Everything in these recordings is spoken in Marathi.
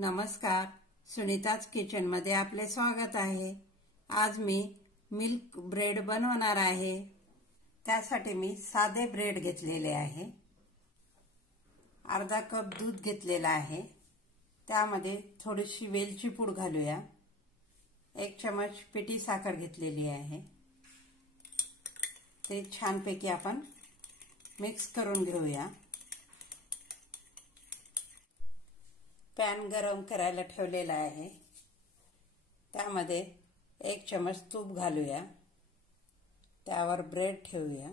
नमस्कार, सुनीताज किचनमध्ये आपले स्वागत आहे। आज मी मिल्क ब्रेड बनवणार आहे। त्यासाठी मी साधे ब्रेड घेतलेले आहे। अर्धा कप दूध घेतलेला आहे। त्यामध्ये थोडीशी वेलची पूड घालूया। 1 चमच पिठी साखर घेतलेली आहे। ते छानपैकी आपण मिक्स करून घेऊया। पॅन गरम करायला ठेवलेला आहे। त्यामध्ये 1 चमच तूप घालूया। त्यावर ब्रेड ठेवूया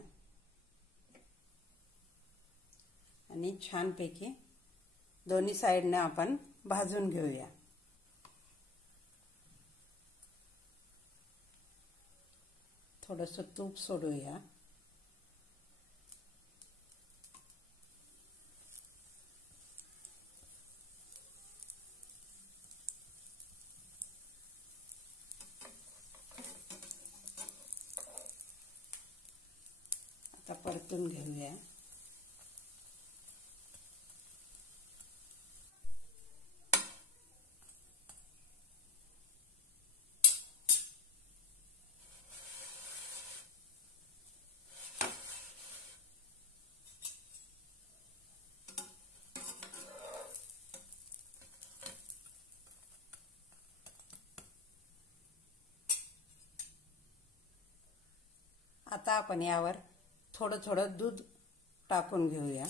आणि छानपैकी दोन्ही साइडने आपण भाजून घेऊया। थोडंसं तूप सोडूया। आता परतून घेऊया। आता आपण यावर थोडं थोडं दूध टाकून घेऊया।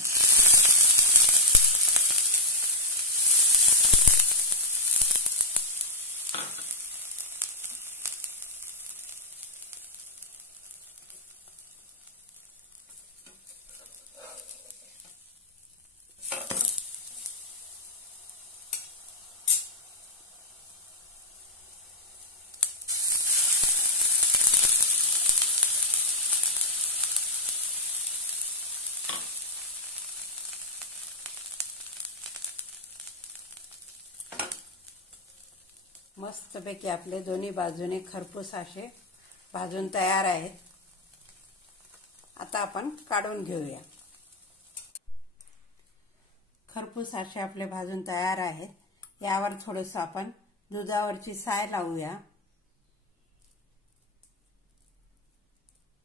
मस्तपैकी आपले दोन्ही बाजूने खरपूस असे भाजून तयार आहेत। आता आपण काढून घेऊया। खरपूस असे आपले भाजून तयार आहेत। यावर थोडंसं आपण दुधावरची साय लावूया।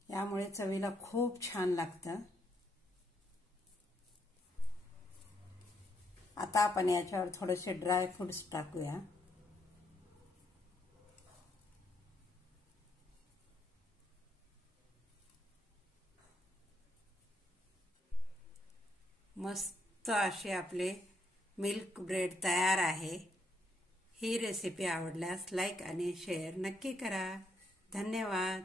यामुळे चवीला खूप छान लागतं। आता आपण याच्यावर थोडेसे ड्राय फ्रूट्स टाकूया। मस्त असे आपले मिल्क ब्रेड तयार आहे। ही रेसिपी आवडल्यास लाईक आणि शेअर नक्की करा। धन्यवाद।